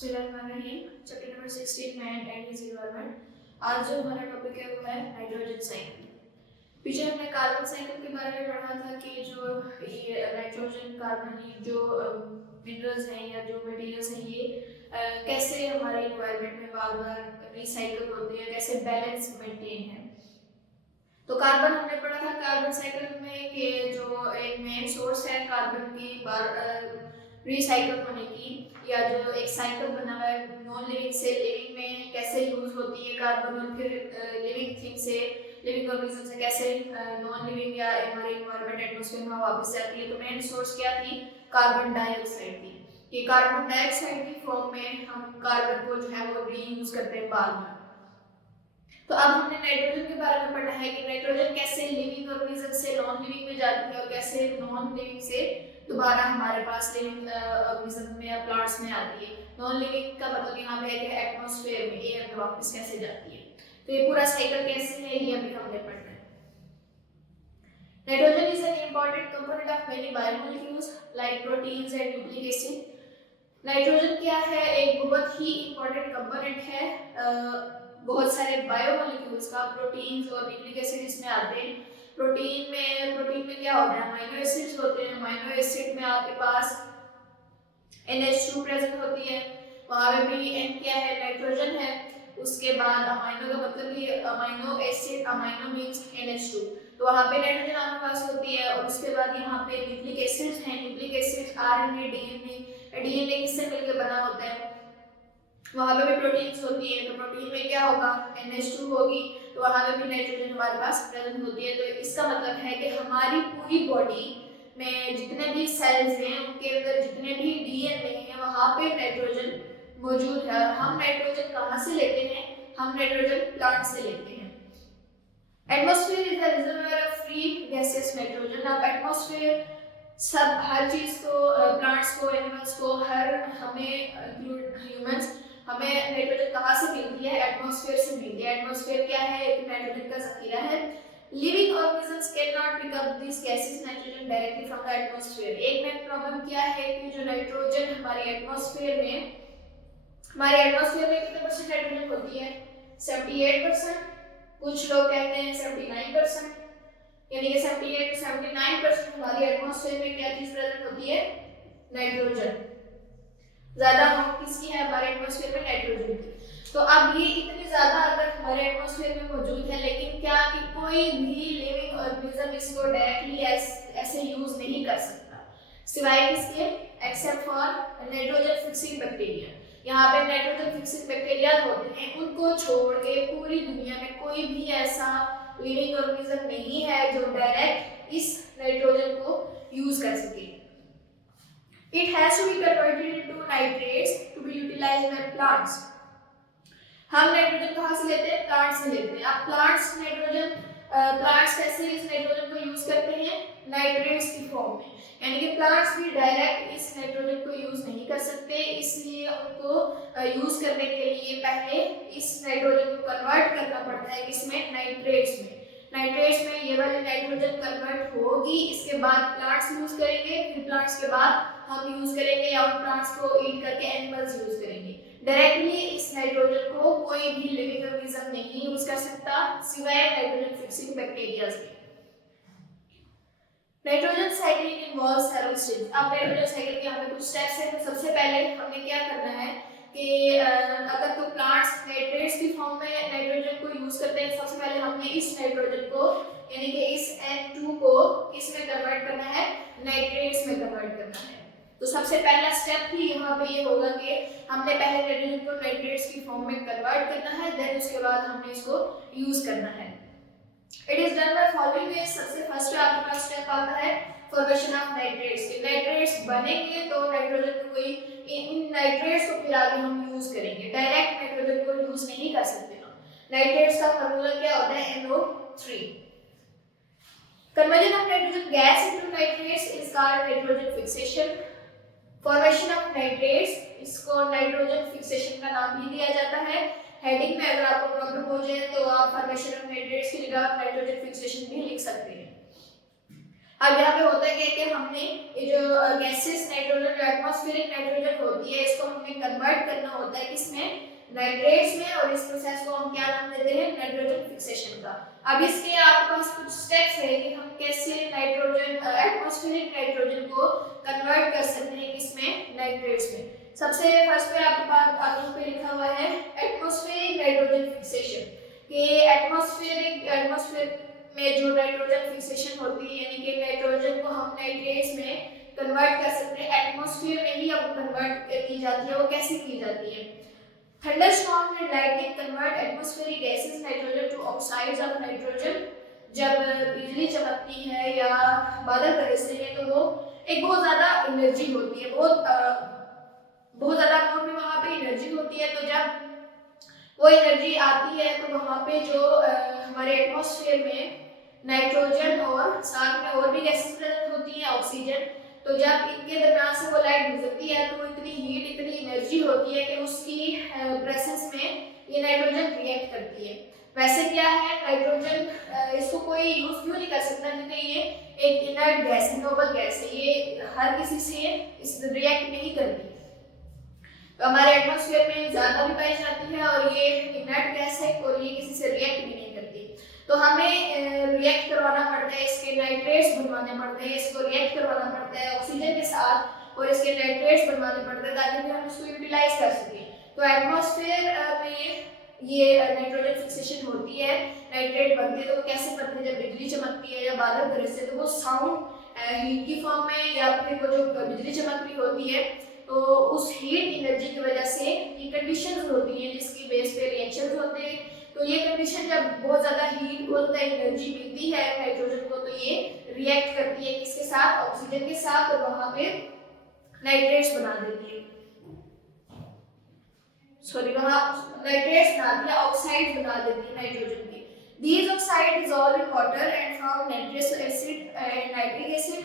बिस्मिल्लाहिर्रहमानिर्रहीम। Chapter number 16 man and his environment. आज जो हमारा टॉपिक है वो है नाइट्रोजन साइकिल। पीछे हमने कार्बन साइकिल के बारे में पढ़ा था कि जो ये नाइट्रोजन कार्बन जो मिनरल्स हैं या जो मटेरियल्स हैं ये कैसे हमारे एनवायरनमेंट में बार बार रिसाइकिल होते हैं, कैसे बैलेंस मेंटेन है। तो कार्बन हमने पढ़ा था कार्बन साइकिल में कि जो एक मेन सोर्स है कार्बन की बार रिसाइकिल होने की, या जो एक साइकिल बना हुआ है नॉन लिविंग से लिविंग में कैसे यूज होती है कार्बन, और फिर लिविंग थिंग से लिविंग ऑर्गेनिज्म से कैसे नॉन लिविंग या हमारे एनवायरनमेंट एटमॉस्फेयर में वापस जाती है। तो मेन सोर्स क्या थी? कार्बन डाइऑक्साइड थी। कि कार्बन डाइऑक्साइड की फॉर्म में हम कार्बन को जो है वो रीयूज करते हैं बार बार। तो अब हमने नाइट्रोजन के बारे में पढ़ा है कि नाइट्रोजन कैसे लिविंग ऑर्गेनिज्म से नॉन लिविंग में जाती है और कैसे नॉन लिविंग से दोबारा हमारे पास लिविंग ऑर्गेनिज्म में या प्लांट्स में आती है। नॉन लिविंग का मतलब यहाँ पे है कि एटमॉस्फेयर में एयर में वापस कैसे जाती है। तो ये पूरा साइकिल कैसे है ये अभी हमने पढ़ना है। Nitrogen is an important component of many biomolecules like proteins and nucleic acid. Nitrogen क्या है? एक बहुत ही इंपॉर्टेंट कंपोनेंट है बहुत सारे बायोमोलिक्यूल्स का। प्रोटीन्स और न्यूक्लिक एसिड इसमें आते हैं। प्रोटीन में क्या होता है? अमीनो एसिड्स होते हैं। अमीनो एसिड में आपके पास NH2 प्रेजेंट होती है, वहां पे भी N क्या है? नाइट्रोजन है। उसके बाद अमीनो का मतलब ही amino acid, amino means NH2, तो वहां पे नाइट्रोजन आपके पास होती है। और उसके बाद यहाँ पे न्यूक्लिक एसिड्स हैं। न्यूक्लिक एसिड RNA DNA किससे मिलकर बना होता है? वहां पे भी प्रोटीन्स होती है। तो प्रोटीन में क्या होगा? NH2 होगी, तो वहां पे भी नाइट्रोजन हमारे पास प्रेजेंट होती है। तो इसका मतलब है कि हमारी पूरी बॉडी में जितने भी सेल्स हैं उनके अंदर जितने भी DNA हैं वहां पे नाइट्रोजन मौजूद है। हम नाइट्रोजन कहाँ से लेते हैं? हम नाइट्रोजन प्लांट से लेते हैं। Atmosphere is the reservoir of free gases nitrogen. अब एटमॉस्फेयर सब हर चीज को, प्लांट्स को, एनिमल्स को, हर हमें इंक्लूड ह्यूमंस, हमें नाइट्रोजन कहाँ से मिलती है? एटमॉस्फेयर से मिलती है। एटमॉस्फेयर क्या है? एक नाइट्रोजन का जखीरा है। Living organisms can not pick up this gases nitrogen directly from the atmosphere. एक मेन प्रॉब्लम क्या है कि जो नाइट्रोजन हमारे एटमॉस्फेयर में कितने परसेंट नाइट्रोजन होती है? 78%। कुछ लोग कहते हैं 79%, यानी कि 78 to 79% हमारी एटमॉस्फेयर में क्या चीज प्रेजेंट होती है? नाइट्रोजन। ज्यादा अमाउंट किसकी है हमारे एटमॉस्फेयर में? नाइट्रोजन की। तो अब ये इतनी ज्यादा अगर हमारे एटमॉस्फेयर में मौजूद है, लेकिन क्या कि कोई भी लिविंग ऑर्गेनिज्म इसको डायरेक्टली ऐसे यूज नहीं कर सकता, सिवाय किसके? Except for nitrogen fixing bacteria. यहाँ पे नाइट्रोजन फिक्सिंग बैक्टीरिया होते हैं, उनको छोड़ के पूरी दुनिया में कोई भी ऐसा लिविंग ऑर्गेनिज्म नहीं है जो डायरेक्ट इस नाइट्रोजन को यूज कर सके। It has to be converted into nitrates to be utilized by plants. हम नाइट्रोजन कहाँ से लेते हैं? प्लांट से लेते हैं। अब प्लांट्स कैसे इस नाइट्रोजन को यूज करते हैं? नाइट्रेट्स की फॉर्म में। यानी कि प्लांट्स भी डायरेक्ट इस नाइट्रोजन को यूज नहीं कर सकते, इसलिए उनको यूज करने के लिए पहले इस नाइट्रोजन को कन्वर्ट करना पड़ता है। किसमें? नाइट्रेट्स में। नाइट्रेट्स में ये वाली नाइट्रोजन कन्वर्ट होगी, इसके बाद प्लांट्स यूज करेंगे, फिर प्लांट्स के बाद हम यूज करेंगे या उन प्लांट्स को ईट करके एनिमल्स यूज करेंगे। डायरेक्टली इस नाइट्रोजन को कोई भी लिविंग ऑर्गेनिज्म नहीं यूज कर सकता, सिवाय नाइट्रोजन फिक्सिंग बैक्टीरियाज के। Nitrogen cycling involves several steps. अब नाइट्रोजन साइकिल के यहाँ पे कुछ स्टेप्स हैं। तो सबसे पहले हमें क्या करना है कि अगर तो प्लांट्स नाइट्रेट्स की फॉर्म में नाइट्रोजन को यूज करते हैं, सबसे पहले हमने इस नाइट्रोजन को यानी कि इस N2 को किसमें कन्वर्ट करना है? नाइट्रेट्स में कन्वर्ट करना है। तो सबसे पहला स्टेप ही यहाँ पे ये होगा कि हमने पहले नाइट्रोजन को नाइट्रेट्स की फॉर्म में कन्वर्ट करना है, देन उसके बाद हमने इसको यूज करना है। It is done by following वे। सबसे फर्स्ट आपके पास स्टेप आता है फॉर्मेशन ऑफ नाइट्रेट्स। नाइट्रेट्स बनेंगे तो नाइट्रोजन को इन नाइट्रेट्स को फिर आगे हम यूज करेंगे, डायरेक्ट नाइट्रोजन को यूज नहीं कर सकते हम। नाइट्रेट्स का फार्मूला क्या होता है? NO3। Conversion of nitrogen gas into nitrates is called nitrogen fixation. Formation of nitrates, इसको नाइट्रोजन फिक्सेशन का नाम भी दिया जाता है। हेडिंग में अगर आपको प्रॉब्लम हो जाए तो आप फॉर्मेशन ऑफ नाइट्रेट्स की जगह नाइट्रोजन फिक्सेशन भी लिख सकते हैं। अब यहाँ पे होता है कि हमने ये जो गैसेस नाइट्रोजन, जो एटमॉस्फेरिक नाइट्रोजन होती है, इसको हमें कन्वर्ट करना होता है किसमें, नाइट्रेट्स में, और इस प्रोसेस को हम क्या नाम देते हैं, नाइट्रोजन फिक्सेशन का। अब इसके आपके पास कुछ स्टेप्स है कि हम कैसे नाइट्रोजन, एटमॉस्फेरिक नाइट्रोजन को कन्वर्ट कर सकते हैं किसमें, नाइट्रेट्स में। सबसे फर्स्ट पे आपके पास आगे पे लिखा हुआ है एटमॉस्फेरिक नाइट्रोजन फिक्सेशन, कि एटमॉस्फेयर में जो नाइट्रोजन फिक्सेशन होती है, यानी कि नाइट्रोजन को हम नाइट्रेट्स में कन्वर्ट कर सकते हैं, एटमॉस्फेयर में ही अब कन्वर्ट की जाती है। वो कैसे की जाती है, thunderstorm and lightning convert atmospheric gases nitrogen to oxides of nitrogen. जब बिजली चमकती है या बादल गरजते हैं तो वो एक बहुत ज्यादा एनर्जी होती है, बहुत ज्यादा अमाउंट में वहां पे एनर्जी होती है। तो जब वो एनर्जी आती है तो वहां पे जो हमारे एटमॉस्फेयर में नाइट्रोजन और साथ में और भी गैसेस प्रेजेंट होती हैं, ऑक्सीजन, तो जब इनके दरमियान से वो लाइट गुजरती है तो इतनी हीट, इतनी एनर्जी होती है कि उसकी प्रेजेंस में ये नाइट्रोजन रिएक्ट करती है। वैसे क्या है, नाइट्रोजन इसको कोई यूज क्यों नहीं कर सकता, क्योंकि ये एक इनर्ट गैस है, नोबल गैस है, ये हर किसी से इस रिएक्ट नहीं करती। तो हमारे एटमॉस्फेयर में ज्यादा भी पाई जाती है और ये इनर्ट गैस है और ये किसी से रिएक्ट भी नहीं करती। तो हमें रिएक्ट करवाना पड़ता है, इसके नाइट्रेट्स बनवाने पड़ते हैं, इसको रिएक्ट करवाना पड़ता है ऑक्सीजन के साथ और इसके नाइट्रेट्स बनवाने पड़ते हैं ताकि हम इसको यूटिलाइज कर सकें। तो एटमॉस्फेयर में ये नाइट्रोजन फिक्सेशन होती है, नाइट्रेट बनते हैं। तो वो कैसे बनते हैं, जब बिजली चमकती है या बादल गरजते हैं तो वो साउंड हीट की फॉर्म में, या फिर वो जो बिजली चमक रही होती है तो उस हीट एनर्जी की वजह से ये कंडीशंस होती हैं जिसकी बेस पे रिएक्शंस होते हैं। तो ये कंडीशन जब बहुत ज्यादा हीट, बहुत ज्यादा एनर्जी मिलती है नाइट्रोजन को, तो ये रिएक्ट करती है किसके साथ, ऑक्सीजन के साथ, और वहां पे नाइट्रेट्स बना देती है, सॉरी वहां नाइट्रेट्स बनाती है, ऑक्साइड बना देती है नाइट्रोजन के। These oxide dissolve in water and form nitrous acid and nitric acid।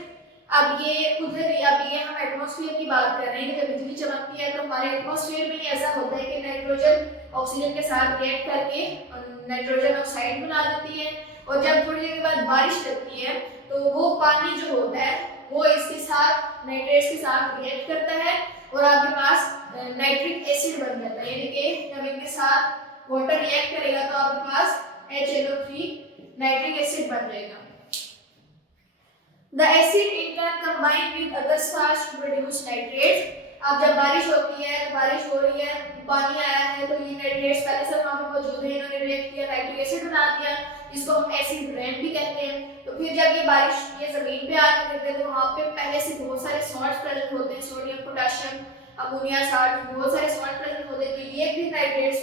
अब ये हम एटमॉस्फेयर की बात कर रहे हैं कि जब बिजली चमकती है तो हमारे एटमॉस्फेयर में ऐसा होता है कि नाइट्रोजन ऑक्सीजन के साथ रिएक्ट करके नाइट्रोजन ऑक्साइड बना देती है, और जब थोड़ी देर के बाद बारिश लगती है तो वो पानी जो होता है वो इसके साथ नाइट्रेट्स के साथ रिएक्ट करता है और आपके पास नाइट्रिक एसिड बन जाता है, यानी कि जब इनके साथ वाटर रिएक्ट करेगा तो आपके पास HNO3 नाइट्रिक एसिड बन जाएगा। The acid in turn combine with other salts to produce nitrates। अब जब बारिश होती है तो बारिश हो रही है, पानी आया है, तो ये नाइट्रेट्स पहले से वहां पे मौजूद है, इन्होंने रिएक्ट किया, नाइट्रिक एसिड बना दिया, जिसको हम एसिड रेन भी कहते हैं। तो फिर जब ये बारिश ये जमीन पे आके गिरते हैं तो वहां पे पहले से बहुत सारे सॉल्ट्स प्रेजेंट होते हैं, सोडियम, पोटेशियम, अमोनिया साल्ट, बहुत सारे सॉल्ट प्रेजेंट होते हैं। तो ये भी नाइट्रेट्स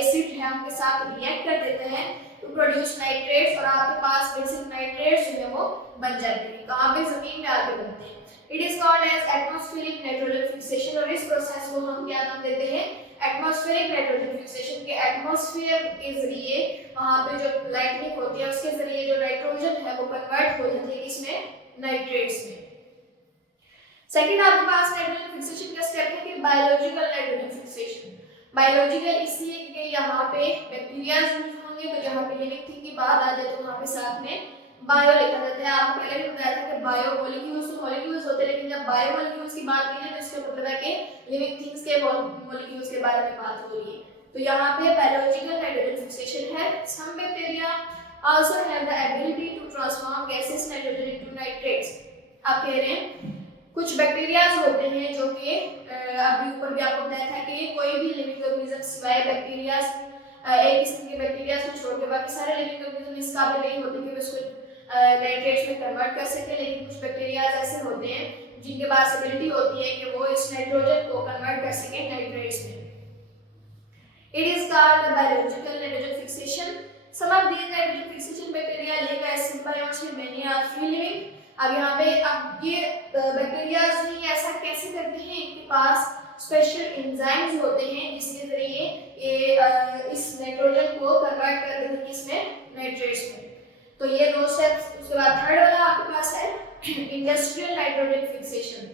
एसिड है उनके साथ रिएक्ट कर देते हैं टू प्रोड्यूस नाइट्रेट्स, और आपके पास बेसिक नाइट्रेट्स जो है वो बन जाते हैं। कहां पे, जमीन में आके बनते हैं। It is called as atmospheric nitrogen fixation, और इस प्रोसेस को हम क्या नाम देते हैं, एटमॉस्फेरिक नाइट्रोजन फिक्सेशन। के एटमॉस्फेयर के जरिए वहां पे जो लाइटनिंग होती है उसके जरिए जो नाइट्रोजन है वो कन्वर्ट हो जाती है इसमें, नाइट्रेट्स में। सेकंड आपके पास नाइट्रोजन फिक्सेशन का स्टेप है कि बायोलॉजिकल नाइट्रोजन फिक्सेशन। बायोलॉजिकल इसलिए क्योंकि यहाँ पे बैक्टीरिया यूज होंगे, तो जहाँ पे लिविंग थिंग की बात आ जाए तो वहाँ पे साथ में बायो लिखा जाता है। आपको पहले भी बताया था कि बायो मॉलिक्यूल्स तो मॉलिक्यूल्स होते हैं, लेकिन जब बायो मॉलिक्यूल्स की बात की जाए तो इसका मतलब है कि लिविंग थिंग्स के मॉलिक्यूल्स के बारे में बात हो रही है। तो यहाँ पे बायोलॉजिकल नाइट्रोजन फिक्सेशन है। Some bacteria also have the ability to transform gases nitrogen into nitrates. आप कह रहे हैं कुछ बैक्टीरियाज होते हैं जो कि अभी ऊपर भी आपको बताया था कि कोई भी लिविंग ऑर्गेनिज्म सिवाय बैक्टीरियाज, एक किस्म के बैक्टीरियाज को छोड़ के बाकी सारे लिविंग ऑर्गेनिज्म इस काबिल नहीं होते कि उसको नाइट्रेट्स में कन्वर्ट कर सके, लेकिन कुछ बैक्टीरियाज ऐसे होते हैं जिनके पास एबिलिटी होती है कि वो इस नाइट्रोजन को कन्वर्ट कर सके नाइट्रेट्स में। It is called biological nitrogen fixation. Some of these nitrogen fixation bacteria live as symbiotes with many or free living. अब यहाँ पे अब ये बैक्टीरियाज ही ऐसा कैसे करते हैं, इनके पास स्पेशल एंजाइम्स होते हैं जिसके जरिए ये इस नाइट्रोजन को कन्वर्ट कर देते हैं इसमें, नाइट्रेट्स में। तो ये दो स्टेप्स। उसके बाद थर्ड वाला आपके पास है इंडस्ट्रियल नाइट्रोजन फिक्सेशन।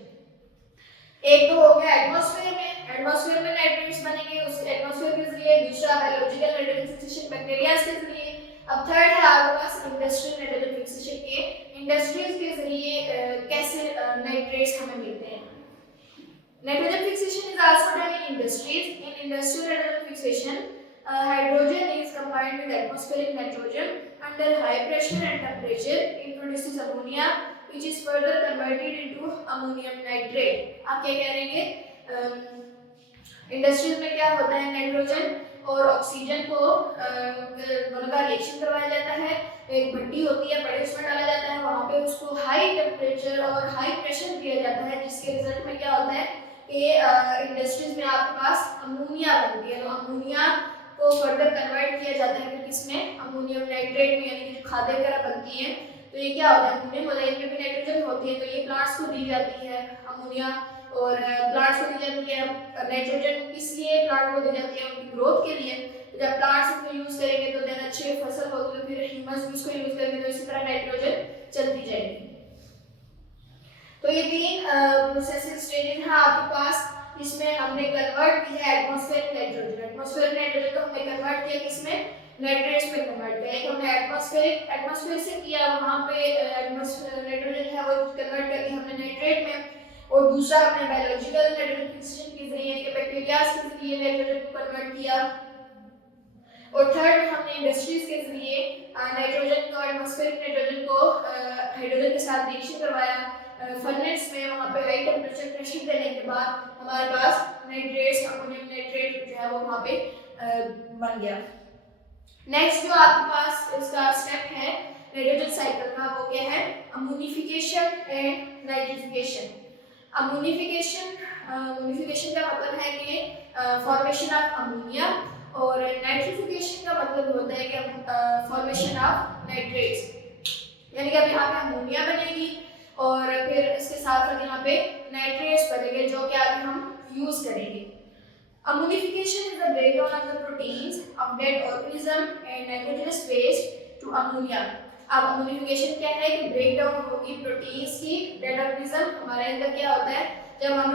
एक तो हो गया एटमॉस्फेयर में नाइट्रेट्स बनेंगे उस एटमॉस्फेयर के जरिए, दूसरा बायोलॉजिकल नाइट्रोजन फिक्सेशन बैक्टीरिया के जरिए। अब थर्ड है आपके पास इंडस्ट्रियल नाइट्रोजन फिक्सेशन के, इंडस्ट्रीज के जरिए कैसे नाइट्रेट्स हमें मिलते हैं। Nitrogen fixation is also done in industries. In industrial nitrogen fixation hydrogen is combined with atmospheric nitrogen under high pressure and temperature. It produces ammonia which is further converted into ammonium nitrate. आप क्या कह रहे हैं? Industries में क्या होता है, nitrogen और ऑक्सीजन को दोनों का रिएक्शन करवाया जाता है, एक भट्टी होती है, बड़े उसमें डाला जाता है, वहाँ पे उसको हाई टेम्परेचर और हाई प्रेशर दिया जाता है, जिसके रिजल्ट में क्या होता है कि इंडस्ट्रीज में आपके पास अमोनिया बनती है। तो अमोनिया को फर्दर कन्वर्ट किया जाता है किसमें, अमोनियम नाइट्रेट में, यानी कि जो खादें वगैरह बनती हैं तो ये क्या होता है, अमोनियम मोलाइल में भी नाइट्रोजन होती है, तो ये प्लांट्स को दी जाती है अमोनिया, और प्लांट्स को दी जाती है नाइट्रोजन, इसलिए प्लांट को दी जाती है उनकी ग्रोथ के लिए। तो जब प्लांट्स उसको यूज करेंगे तो देन अच्छे फसल होगी, तो फिर ह्यूमंस भी उसको यूज करेंगे, तो इसी तरह नाइट्रोजन चलती जाएगी। तो ये तीन प्रोसेसिंग स्टेजेस हैं आपके पास, इसमें हमने कन्वर्ट किया है एटमॉस्फेरिक नाइट्रोजन। एटमॉस्फेरिक नाइट्रोजन को हमने कन्वर्ट किया किसमें, नाइट्रेट्स में कन्वर्ट किया। एक हमने एटमॉस्फेयर से किया, वहां पे नाइट्रोजन है वो कन्वर्ट करके हमने नाइट्रेट में, और दूसरा हमने बायोलॉजिकल नाइट्रोजन फिक्सेशन के जरिए यानी कि बैक्टीरियाज के जरिए नाइट्रोजन को कन्वर्ट किया, और थर्ड में हमने इंडस्ट्रीज के जरिए नाइट्रोजन को, एटमॉस्फेरिक नाइट्रोजन को हाइड्रोजन के साथ रिएक्शन करवाया फर्नेस में, वहां पे हाई टेम्परेचर प्रेशर देने के बाद हमारे पास नाइट्रेट्स, अमोनियम नाइट्रेट जो है वो वहां पे बन गया। नेक्स्ट जो आपके पास इसका स्टेप है नाइट्रोजन साइकिल का, वो क्या है, अमोनिफिकेशन एंड नाइट्रिफिकेशन। अमोनिफिकेशन का मतलब है कि फॉर्मेशन ऑफ अमोनिया, और नाइट्रिफिकेशन का मतलब होता है कि फॉर्मेशन ऑफ नाइट्रेट्स, यानी कि अब यहाँ पे अमोनिया बनेगी और फिर इसके साथ साथ यहाँ पे नाइट्रेट्स बनेंगे जो कि आगे हम यूज करेंगे। Ammonification is the breakdown of the proteins of dead organism and nitrogenous waste to ammonia. अब अमोनिफिकेशन क्या है कि ब्रेकडाउन होगी प्रोटीन्स की, डेड ऑर्गेनिज्म हमारे अंदर क्या होता है, जब हम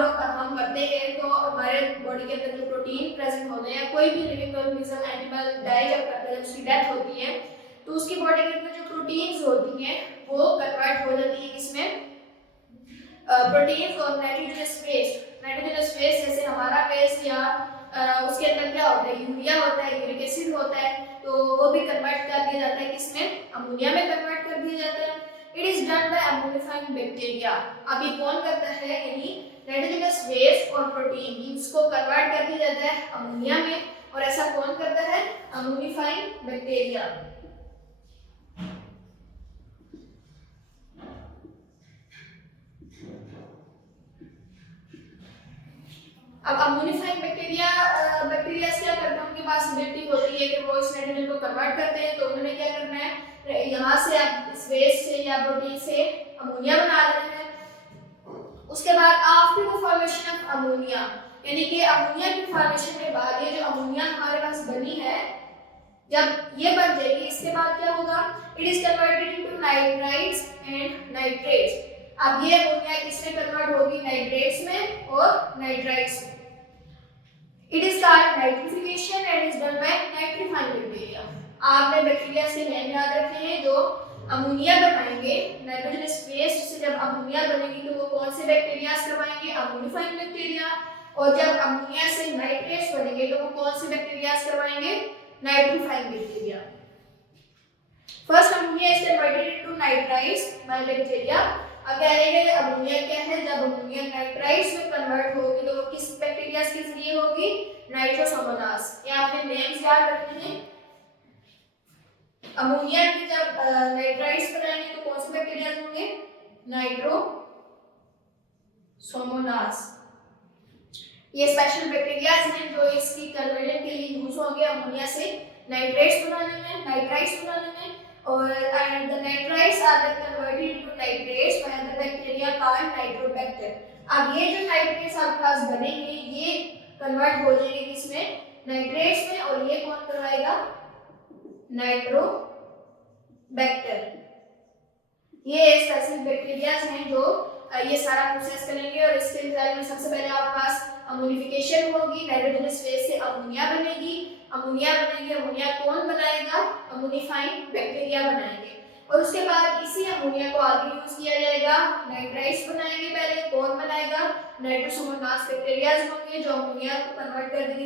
मरते हैं तो हमारे बॉडी के अंदर जो प्रोटीन प्रेजेंट होते हैं, कोई भी लिविंग ऑर्गेनिज्म एनिमल डाई जब करता है, जब उसकी डेथ होती है तो उसकी बॉडी के अंदर जो प्रोटीन्स होती हैं वो कन्वर्ट हो जाती है किसमें, प्रोटीन्स और नाइट्रोजनस वेस्ट। नाइट्रोजनस वेस्ट जैसे हमारा वेस्ट या उसके अंदर क्या होता है, यूरिया होता है, यूरिक एसिड होता है, तो वो भी कन्वर्ट कर दिया जाता है किसमें, अमोनिया में कन्वर्ट कर दिया जाता है। It is done by ammonifying bacteria. अब ये कौन करता है, यानी नाइट्रोजनस वेस्ट और प्रोटीन इसको कन्वर्ट कर दिया जाता है अमोनिया में, और ऐसा कौन करता है, अमोनिफाइंग बैक्टीरिया। अब अमोनिफाइंग बैक्टीरिया क्या करते हैं, उनके पास एबिलिटी होती है कि वो इस नाइट्रोजन को कन्वर्ट करते हैं, तो उन्होंने क्या करना है, यहाँ से आप इस वेस्ट से या प्रोटीन से अमोनिया बना देना है। उसके बाद after the formation of ammonia, यानी कि अमोनिया की फॉर्मेशन के बाद ये जो अमोनिया हमारे पास बनी है, जब ये बन जाएगी इसके बाद क्या होगा, it is converted into nitrites and nitrates. अब ये अमोनिया किसमें कन्वर्ट होगी, नाइट्रेट्स में और नाइट्राइट्स में। It is called nitrification and is done bye nitrifying bacteria. आपने बैक्टीरिया से नाम याद रखे हैं जो अमोनिया बनाएंगे, नाइट्रोजनस वेस्ट से जब अमोनिया बनेगी तो वो कौन से बैक्टीरिया करवाएंगे, अमोनिफाइंग बैक्टीरिया, और जब अमोनिया से नाइट्रेट्स बनेंगे तो वो कौन से बैक्टीरिया करवाएंगे, nitrifying bacteria. First ammonia is converted into nitrites by bacteria. अब कह रहे हैं अमोनिया क्या है, जब अमोनिया नाइट्राइट्स में कन्वर्ट होगी तो वो किस बैक्टीरिया के जरिए होगी, नाइट्रोसोमोनास। ये आपने नेम्स याद रखने हैं। अमोनिया के जब नाइट्राइट्स बनाएंगे तो कौन से बैक्टीरिया होंगे, नाइट्रोसोमोनास। ये स्पेशल बैक्टीरिया हैं जो इसकी कन्वर्जन के लिए यूज होंगे अमोनिया से नाइट्रेट्स बनाने में, नाइट्राइट्स बनाने में, और the nitrites are then converted into nitrates by the bacteria called nitrobacter. अब ये जो नाइट्रेट्स आपके पास बनेंगे ये कन्वर्ट हो जाएंगे किसमें, नाइट्रेट्स में, और ये कौन करवाएगा, नाइट्रोबैक्टर। ये स्पेसिफिक बैक्टीरिया हैं जो ये सारा प्रोसेस करेंगे और इसके रिजल्ट में सबसे पहले आपके पास अमोनिफिकेशन होगी, नाइट्रोजनस फेज से अमोनिया बनेगी, अमोनिया कौन बनाएगा, अमोनिफाइंग बैक्टीरिया बनाएंगे और उसके बाद इसी अमोनिया को आगे यूज किया जाएगा, नाइट्राइट्स बनाएंगे। पहले कौन बनाएगा, नाइट्रोसोमोनास बैक्टीरियाज होंगे जो अमोनिया को कन्वर्ट कर देंगे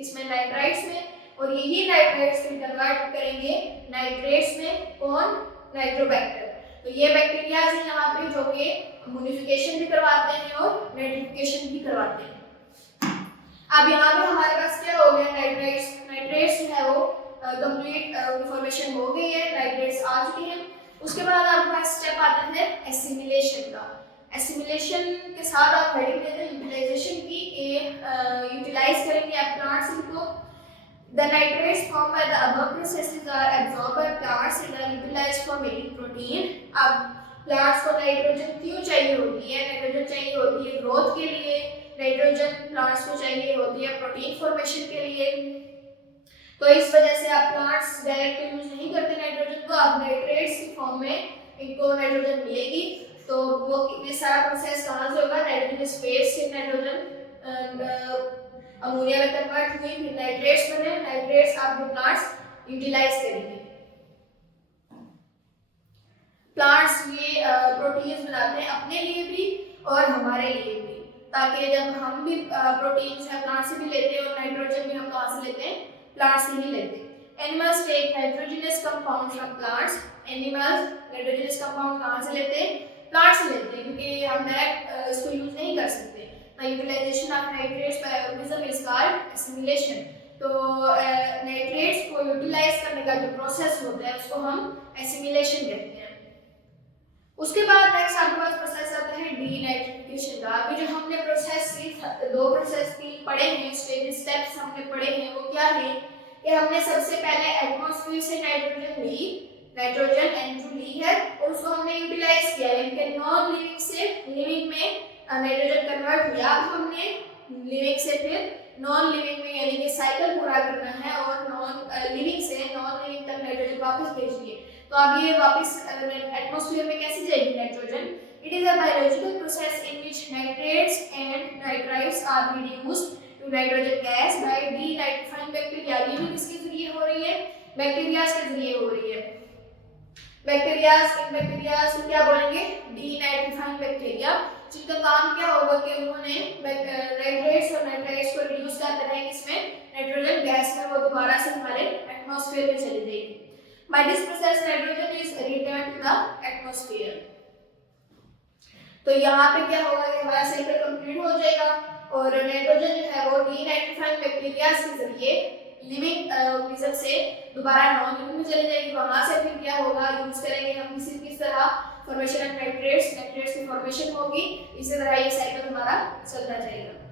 इसमें नाइट्राइट्स में और यही नाइट्राइट्स फिर कन्वर्ट करेंगे नाइट्रेट्स में, कौन, नाइट्रोबैक्टर। तो ये बैक्टीरियाज हैं यहाँ पे जो कि अमोनिफिकेशन भी करवाते हैं और नाइट्रिफिकेशन भी करवाते हैं। अब यहाँ पे हमारे पास क्या हो गया, नाइट्रेट्स जो है वो कंप्लीट फॉर्मेशन हो गई है, नाइट्रेट्स आ चुके हैं। उसके बाद आपके पास स्टेप आता है एसिमिलेशन का। एसिमिलेशन के साथ आप हेडिंग देते हैं यूटिलाइजेशन की, यूटिलाइज करेंगे आप प्लांट्स को। The nitrates formed by the above processes are absorbed by plants and are utilized for making protein. अब प्लांट्स को नाइट्रोजन क्यों चाहिए होती है, नाइट्रोजन चाहिए होती है ग्रोथ के लिए, नाइट्रोजन प्लांट्स को चाहिए होती है प्रोटीन फॉर्मेशन के लिए। तो इस वजह से आप प्लांट्स डायरेक्ट यूज नहीं करते नाइट्रोजन को, आप नाइट्रेट्स की फॉर्म में इनको नाइट्रोजन मिलेगी। तो वो ये सारा प्रोसेस कहाँ से होगा, नाइट्रोजन स्पेस से नाइट्रोजन अमोनिया में कन्वर्ट हुई, फिर नाइट्रेट्स बने, नाइट्रेट्स आप जो प्लांट्स यूटिलाइज करेंगे। प्लांट्स ये प्रोटीन्स बनाते हैं अपने लिए भी और हमारे लिए भी, ताकि जब हम भी प्रोटीन्स है प्लांट से भी लेते हैं और नाइट्रोजन भी हम कहाँ से लेते हैं, प्लांट से ही लेते हैं। Animals take nitrogenous compound from plants. Animals nitrogenous compound कहाँ से लेते हैं, प्लांट से लेते हैं, क्योंकि हम डायरेक्ट इसको यूज नहीं कर सकते। Utilization of nitrates by organism is called assimilation. तो नाइट्रेट्स को यूटिलाइज करने का जो प्रोसेस होता है उसको हम एसिमिलेशन कहते हैं। उसके बाद नेक्स्ट आपके पास प्रोसेस आता है डीनाइट्रिफिकेशन का। अभी जो हमने प्रोसेस दो प्रोसेस की पढ़े हैं, स्टेप्स हमने पढ़े हैं, वो क्या है कि हमने सबसे पहले एटमॉस्फेयर से नाइट्रोजन N2 ली है और उसको हमने यूटिलाइज किया, लेकिन नॉन लिविंग से लिविंग में नाइट्रोजन कन्वर्ट हुआ। अब हमने लिविंग से फिर नॉन लिविंग में यानी कि साइकिल पूरा करना है और नॉन लिविंग से नॉन लिविंग तक नाइट्रोजन वापस भेजनी है। तो अब ये वापस एटमॉस्फेयर में कैसे जाएगी nitrogen, it is a biological process in which nitrates and nitrites are reduced to nitrogen gas by denitrifying bacteria. ये भी किसके जरिए हो रही है, बैक्टीरियाज के जरिए हो रही है। बैक्टीरियाज क्या बोलेंगे, डीनाइट्रिफाइंग बैक्टीरिया, जिनका काम क्या होगा कि उन्होंने नाइट्रेट्स और नाइट्राइट्स को रिड्यूस कर देना है किसमें, नाइट्रोजन गैस में, वो दोबारा से हमारे एटमॉस्फेयर में चली जाएगी। By this process nitrogen is returned to the atmosphere. तो यहाँ पे क्या होगा कि हमारा साइकिल कंप्लीट हो जाएगा और नाइट्रोजन जो है वो डीनाइट्रिफाइंग बैक्टीरिया के जरिए लिविंग ऑर्गेनिज्म से दोबारा नॉन लिविंग में चले जाएगी। वहां से फिर क्या होगा, यूज करेंगे हम किस तरह फॉर्मेशन ऑफ नाइट्रेट्स की फॉर्मेशन होगी। इसी तरह ये साइकिल हमारा चलता जाएगा।